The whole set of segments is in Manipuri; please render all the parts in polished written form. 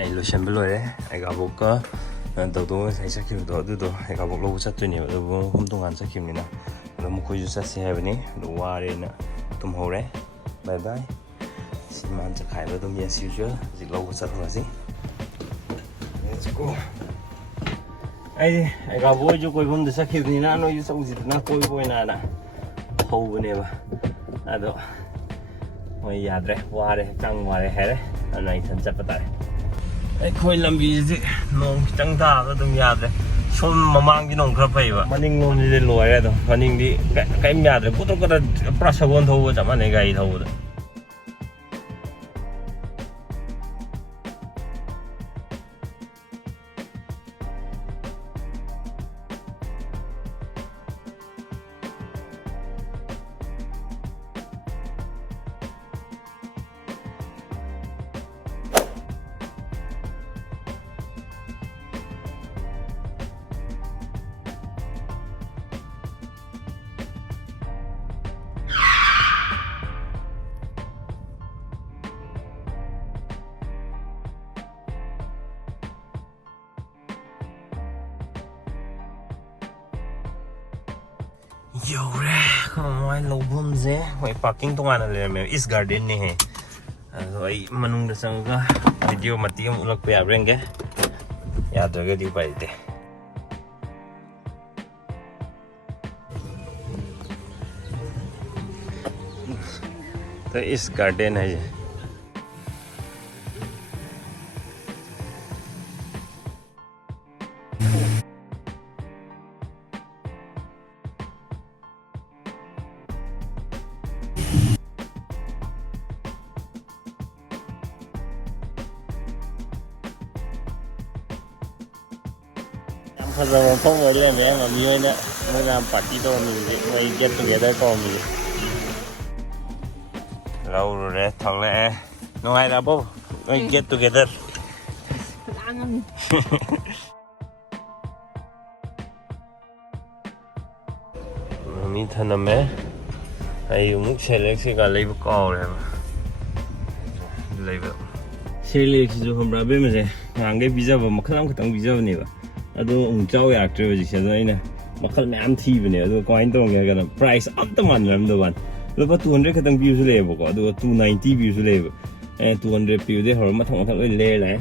ꯑꯩ ꯂꯣꯏꯁꯟꯕ ꯂꯣꯏꯔꯦ ꯑꯩꯒꯥꯕꯣꯛꯀ ꯗꯧꯗꯣ ꯉꯁꯥꯏ ꯆꯠꯈꯤꯕꯗꯣ ꯑꯗꯨꯗꯣ ꯑꯩꯒꯥꯕꯣꯛ ꯂꯧꯕ ꯆꯠꯇꯣꯏꯅꯦꯕ ꯑꯗꯨꯕꯨ ꯃꯐꯝ ꯇꯣꯉꯥꯟ ꯆꯠꯈꯤꯕꯅꯤꯅ ꯑꯗꯣ ꯃꯈꯣꯏꯁꯨ ꯆꯠꯁꯦ ꯍꯥꯏꯕꯅꯤ ꯑꯗꯣ ꯋꯥꯔꯦꯅ ꯇꯨꯝꯍꯧꯔꯦ ꯕꯥꯏ ꯕꯥꯏ ꯁꯤꯃꯥꯟ ꯆꯈꯥꯏꯕ ꯑꯗꯨꯝ ꯌꯦꯁ ꯌꯨꯖꯨꯑꯦꯜ ꯍꯧꯖꯤꯛ ꯂꯧꯕ ꯆꯠꯂꯨꯔꯁꯤ ꯂꯦꯠꯁ ꯒꯣ ꯑꯩꯁꯦ ꯑꯩꯒꯥꯕꯣꯛ ꯍꯣꯏꯁꯨ ꯀꯣꯏꯐꯝꯗ ꯆꯠꯈꯤꯕꯅꯤꯅ ꯅꯣꯏꯁꯨ ꯆꯧꯁꯤꯗꯅ ꯀꯣꯏꯕ ꯑꯣꯏꯅ ꯍꯧꯕꯅꯦꯕ ꯑꯗꯣ ꯃꯣꯏ ꯌꯥꯗ꯭ꯔꯦ ꯋꯥꯔꯦ ꯍꯛꯆꯥꯡ ꯋꯥꯔꯦ ꯍꯥꯏꯔꯦ ꯑꯗꯨꯅ ꯏꯊꯟ ꯆꯠꯄ ꯇꯥꯔꯦ ꯑꯩꯈꯣꯏ ꯂꯝꯕꯤꯁꯤꯗꯤ ꯅꯣꯡ ꯈꯤꯇꯪ ꯇꯥꯕ ꯑꯗꯨꯝ ꯌꯥꯗ꯭ꯔꯦ ꯁꯣꯝ ꯃꯃꯥꯡꯒꯤ ꯅꯣꯡ ꯈꯔ ꯐꯩꯕ ꯃꯅꯤꯡ ꯂꯣꯝꯁꯤꯗꯤ ꯂꯣꯏꯔꯦ ꯑꯗꯨꯝ ꯃꯅꯤꯡꯗꯤ ꯀꯔꯤꯝ ꯌꯥꯗ꯭ꯔꯦ ꯀꯨꯗ꯭ꯔꯛ ꯄꯨꯔꯥ ꯁꯒꯣꯜ ꯊꯧꯕ ꯆꯞ ꯃꯥꯟꯅꯩ ꯒꯥꯔꯤ ꯊꯧꯕꯗ ꯌꯧꯔꯦ ꯃꯣꯏ ꯂꯧꯐꯝꯁꯦ ꯃꯣꯏ ꯄꯥꯔꯀꯤꯡ ꯇꯣꯉꯥꯟꯅ ꯂꯩꯔꯝꯃꯦꯕ ꯏꯁ ꯒꯥꯔꯗꯦꯟꯅꯦꯍꯦ ꯑꯗꯣ ꯑꯩ ꯃꯅꯨꯡꯗ ꯆꯪꯉꯒ ꯚꯤꯗꯤꯑꯣ ꯃꯇꯦꯛ ꯑꯃ ꯎꯠꯂꯛꯄ ꯌꯥꯕ꯭ꯔꯥ ꯌꯦꯡꯒꯦ ꯌꯥꯗ꯭ꯔꯒꯗꯤ ꯎꯄꯥꯏ ꯂꯩꯇꯦ ꯏꯁ ꯒꯥꯔꯗꯦꯟ ꯍꯥꯏꯁꯦ ꯌꯥꯝ ꯐꯖꯕ ꯃꯐꯝ ꯑꯣꯏ ꯂꯩꯔꯝꯃꯦ ꯃꯝꯃꯤ ꯍꯣꯏꯅ ꯃꯣꯏꯅ ꯄꯥꯔꯇꯤ ꯇꯧꯔꯝꯃꯤꯁꯦ ꯃꯣꯏ ꯒꯦꯠ ꯇꯨꯒꯦꯗꯔ ꯇꯧꯔꯝꯃꯤꯁꯦ ꯂꯧꯔꯨꯔꯦ ꯊꯣꯛꯂꯛꯑꯦ ꯅꯨꯡꯉꯥꯏꯔꯕꯣ ꯅꯣꯏ ꯒꯦꯠ ꯇꯨꯒꯦꯗꯔ ꯃꯤ ꯊꯅꯝꯃꯦ ꯑꯩ ꯑꯃꯨꯛ ꯁꯦꯂꯦꯛꯁ ꯀꯩꯀꯥ ꯂꯩꯕ ꯀꯥꯎꯔꯦꯕ ꯂꯩꯕ ꯁꯦꯂꯦꯛꯁꯤꯁꯨ ꯈꯪꯕ꯭ꯔꯥ ꯕꯦꯝꯃꯁꯦ ꯉꯍꯥꯟꯈꯩ ꯄꯤꯖꯕ ꯃꯈꯜ ꯑꯃꯈꯛꯇꯪ ꯄꯤꯖꯕꯅꯦꯕ ꯑꯗꯣ ꯑꯃꯨꯛ ꯆꯥꯎ ꯌꯥꯔꯛꯇ꯭ꯔꯦ ꯍꯧꯖꯤꯛꯁꯦ ꯑꯗꯣ ꯑꯩꯅ ꯃꯈꯜ ꯃꯌꯥꯝ ꯊꯤꯕꯅꯦ ꯑꯗꯣ ꯀꯃꯥꯏꯅ ꯇꯧꯔꯒꯦ ꯍꯥꯏꯔꯒꯅ ꯄ꯭ꯔꯥꯏꯁ ꯑꯝꯇ ꯃꯥꯟꯅꯔꯝꯗꯕ ꯂꯨꯄꯥ 200 ꯈꯛꯇꯪ ꯄꯤꯕꯁꯨ ꯂꯩꯌꯦꯕꯀꯣ ꯑꯗꯨꯒ 290 ꯄꯤꯕꯁꯨ ꯂꯩꯌꯦꯕ 200 ꯄꯤꯕꯗꯩ ꯍꯧꯔꯒ ꯃꯊꯪ ꯂꯣꯏ ꯂꯩꯔ ꯂꯥꯛꯑꯦ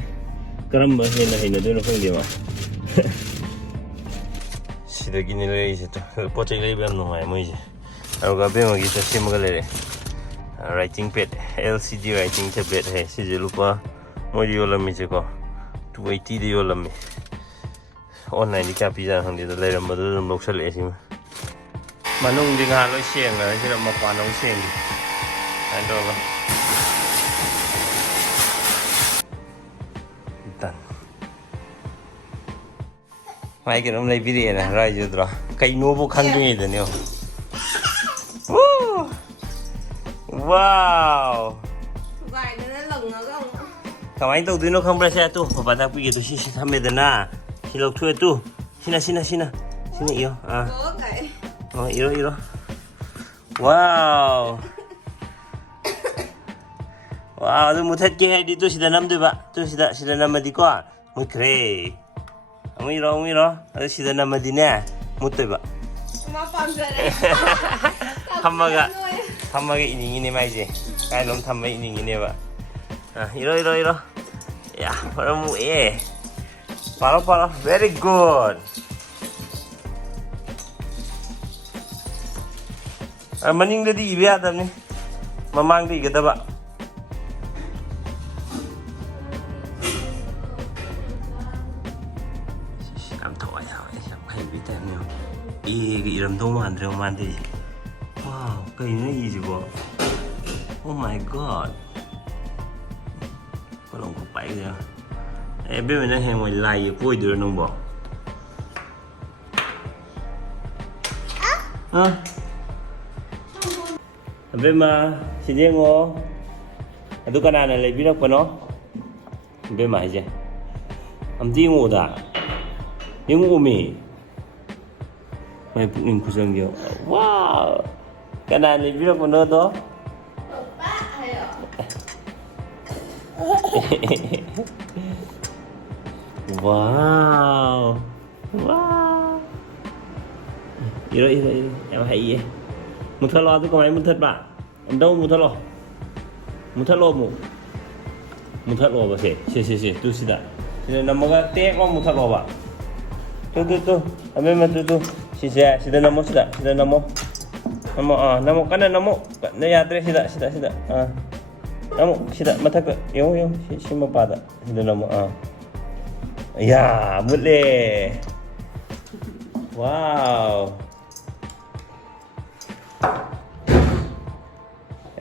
ꯀꯔꯝꯕ ꯍꯦꯟꯅ ꯍꯩꯅꯗꯣꯏꯅꯣ ꯈꯪꯗꯦꯕ ꯁꯤꯗꯒꯤꯅꯦ ꯂꯩꯔꯤꯁꯦ ꯄꯣꯠ ꯆꯩ ꯂꯩꯕ ꯌꯥꯝ ꯅꯨꯡꯉꯥꯏ ꯃꯣꯏꯁꯦ ꯑꯗꯨꯒ ꯕꯦꯝꯃꯒꯤꯁꯨ ꯁꯦꯝꯃꯒ ꯂꯩꯔꯦ ꯔꯥꯏꯇꯤꯡ ꯄꯦꯗ LCD ꯔꯥꯏꯇꯤꯡ ꯇꯦꯕ꯭ꯂꯦꯠ ꯍꯥꯏ ꯁꯤꯁꯦ ꯂꯨꯄꯥ ꯃꯣꯏꯗ ꯌꯣꯜꯂꯝꯃꯤꯁꯦꯀꯣ 280ꯗ ꯌꯣꯜꯂꯝꯃꯤ ꯑꯣꯟꯂꯥꯏꯟꯗꯤ ꯀꯌꯥ ꯄꯤꯖꯥꯅꯣ ꯈꯪꯗꯦ ꯑꯗꯣ ꯂꯩꯔꯝꯕꯗꯨ ꯑꯗꯨꯝ ꯂꯧꯁꯜꯂꯛꯑꯦ ꯁꯤꯃ ꯃꯅꯨꯡꯗꯤ ꯉꯥꯏꯍꯥꯛ ꯂꯣꯏ ꯁꯦꯡꯉꯔꯦ ꯁꯤꯅ ꯃꯄꯥꯟ ꯑꯃꯨꯛ ꯁꯦꯡꯉꯤ ꯁꯨꯃꯥꯏꯅ ꯇꯧꯔꯒ ꯃꯥꯏ ꯀꯩꯅꯣꯝ ꯂꯩꯕꯤꯔꯛꯑꯦꯅ ꯍꯔꯥꯏꯖꯗ꯭ꯔꯣ ꯀꯩꯅꯣꯕꯨ ꯈꯪꯗ꯭ꯔꯤꯉꯩꯗꯅꯦ ꯋꯥꯎ ꯀꯃꯥꯏꯅ ꯇꯧꯗꯣꯏꯅꯣ ꯈꯪꯕ꯭ꯔꯥ ꯁꯦ ꯇꯨ ꯄꯄꯥ ꯇꯥꯛꯄꯤꯒꯦ ꯇꯨ ꯁꯤ ꯊꯝꯃꯦꯗꯅ ꯁꯤ ꯂꯧꯊꯣꯛꯑꯦ ꯇꯨ ꯁꯤꯅ ꯏꯌꯣ ꯏꯔꯣ ꯋꯥꯎ ꯋꯥꯎ ꯑꯗꯨ ꯃꯨꯊꯠꯀꯦ ꯍꯥꯏꯗꯤ ꯇꯨ ꯁꯤꯗ ꯅꯝꯗꯣꯏꯕ ꯇꯨ ꯁꯤꯗ ꯅꯝꯃꯗꯤꯀꯣ ꯃꯨꯠꯈ꯭ꯔꯦ ꯑꯃꯨꯛ ꯏꯔꯣ ꯑꯗꯨ ꯁꯤꯗ ꯅꯝꯃꯗꯤꯅꯦ ꯃꯨꯠꯇꯣꯏꯕ ꯊꯝꯃꯒ ꯏꯅꯤꯡꯉꯤꯅꯦ ꯃꯥꯏꯁꯦ ꯀꯥꯏꯗꯅꯣꯝ ꯊꯝꯃ ꯏꯅꯤꯡꯉꯤꯅꯦꯕ ꯏꯔꯣ ꯌꯥ ꯃꯔꯝ ꯃꯨꯛꯑꯦ ꯄꯥꯔꯣ ꯚꯦꯔꯤ ꯒꯨꯗ ꯃꯅꯤꯡꯗꯗꯤ ꯏꯕ ꯌꯥꯗꯕꯅꯤ ꯃꯃꯥꯡꯗ ꯏꯒꯗꯕ ꯌꯥꯝ ꯊꯋꯥꯏ ꯌꯥꯎꯋꯦ ꯌꯥꯝ ꯍꯩꯕꯒꯤ ꯇꯥꯏꯞꯅꯦꯕ ꯑꯦꯒ ꯏꯔꯝꯗꯧ ꯃꯥꯟꯗ꯭ꯔꯦ ꯃꯥꯟꯗꯦꯁꯦ ꯋꯥꯎ ꯀꯩꯅꯣ ꯏꯁꯤꯕꯣ ꯑꯣ ꯃꯥꯏ ꯒꯣꯗ ꯀꯂꯝ ꯈꯨꯄꯥꯏꯒ ꯕꯦꯝꯃ ꯅꯪ ꯍꯌꯦꯡꯋꯥꯏ ꯂꯥꯏ ꯌꯦꯛꯄ ꯑꯣꯏꯗꯣꯏꯔꯣ ꯅꯪꯕꯣ ꯕꯦꯝꯃ ꯁꯤꯗ ꯌꯦꯡꯉꯣ ꯑꯗꯨ ꯀꯅꯥꯅ ꯂꯩꯕꯤꯔꯛꯄꯅꯣ ꯕꯦꯝꯃ ꯍꯥꯏꯁꯦ ꯑꯝꯇ ꯌꯦꯡꯉꯛꯑꯣꯗ ꯌꯦꯡꯉꯛꯑꯣꯃꯤ ꯃꯥꯏ ꯄꯨꯛꯅꯤꯡ ꯈꯨꯆꯪꯁꯦ ꯋꯥꯎ ꯀꯅꯥꯅ ꯂꯩꯕꯤꯔꯛꯄꯅꯣꯗꯣ Wow. Wow. Iro, em hay gì? Một thợ lo tôi có mấy một thợ bạn. Em đâu một thợ lo? Một thợ lo một. Một thợ lo bà xì, tu xì đã. Thì là nằm cái tét nó một thợ lo bà. Tu. Em tu. Xì, nằm một xì đã, nằm một. Namo kanan namo ya tre sida namo sida matak yo sima pada sida namo ya mule wow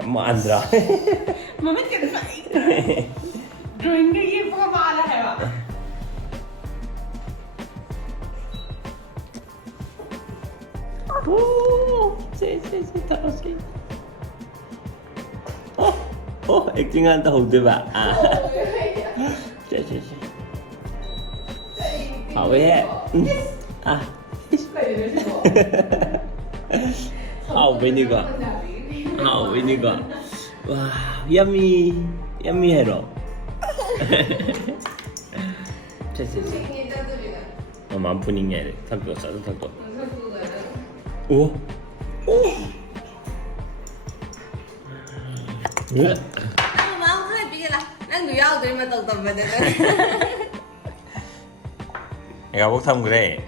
ma andra mummy कैसा ड्राइंग का ये कमाल है वाह Terus oh, actingan tahu deh pak. Hảo ya. Hảo ini kok. Wah, yummy hero. Mampu nih ya, takut. Mau mulai bikin lah. Nang dulu ya udah mah tahu bener. Enggak bok tham gre.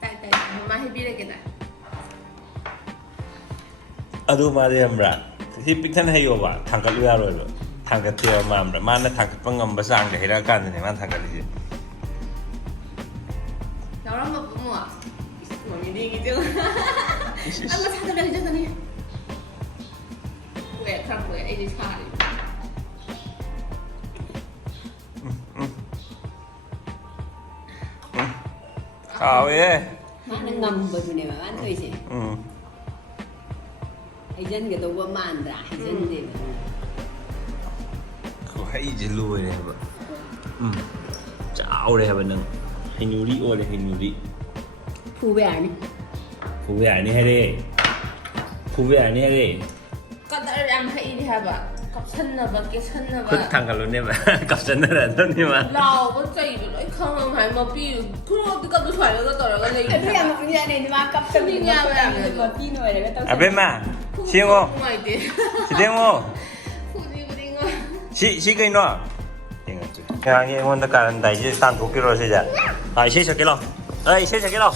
Tai, mama hebi lagi dah. Aduh mari amra. Si piktan hayo ba, tangkat lu ya lo. Tangkat dia amra. Mana tangkat pengam besar deh hirakan ni, mana tangkat ni. Orang mau semua. Mami gitu. Aku satu lagi jatuh nih. Gue ini sekali. Khảo ye. Nó ngầm bởi vì này mà ăn thôi chứ. Hay dân cái tôi qua màn ra, hay dân gì mà. Khổ hay gì lùi này bà. Chảo đây hả bà nâng. Hình nụ đi ô đây, hình nụ đi. Phu bè này. Phú về này hay đi. Còn tại em hay đi hả bà? Cặp thân là bà, cái thân là bà. Kut thằng cả luôn nè bà. Cặp chân nó là tốt nè bà. Lão có chạy rồi đấy không phải mà bị cứ cái cặp đôi phải nó tỏ ra cái này. Cái này mà cái này mà cặp chân đi nhà về làm được tí nữa để tao. À bên mà. Xin không? Ngoài tiền. Chị tiếng không? Phụ đi ngồi. Chị cái nó. Tiếng à chị. Nhà nghe con ta cả đại chứ tan thuốc cái rồi chứ dạ. Rồi xí cho cái lò. Ơi xí cho cái lò.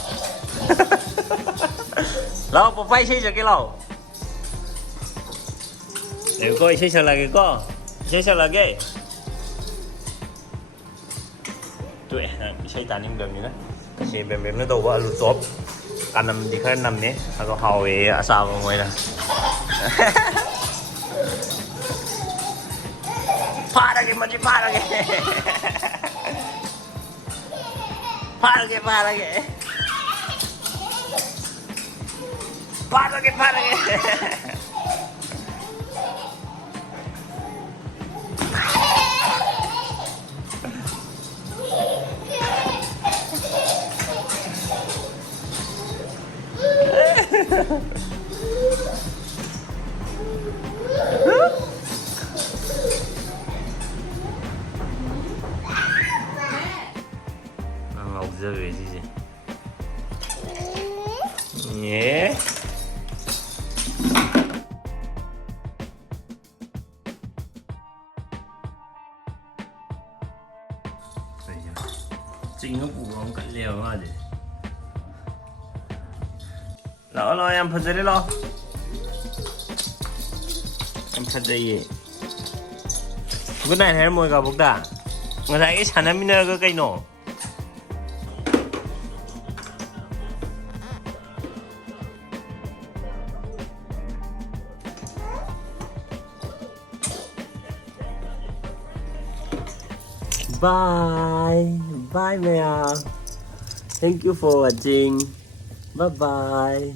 Lão bộ bay xí cho cái lò. Để coi xí cho là cái co. Xí cho là cái. Tụi xây tàn những đường như thế. Xí bèm nó đâu có lụt tốt. Cả năm đi khai năm nhé. Có hào về sao vào ngoài nè. Parage. Ngọc rơi về gì? Yeah. Chính nó bù không cắt leo mà gì? Lo em phân đấy lo. Em phân đây. Cái này thấy mùi gà bốc đà. Người thấy cái sản phẩm này cái cây nổ. Bye mẹ. Thank you for watching. Bye bye.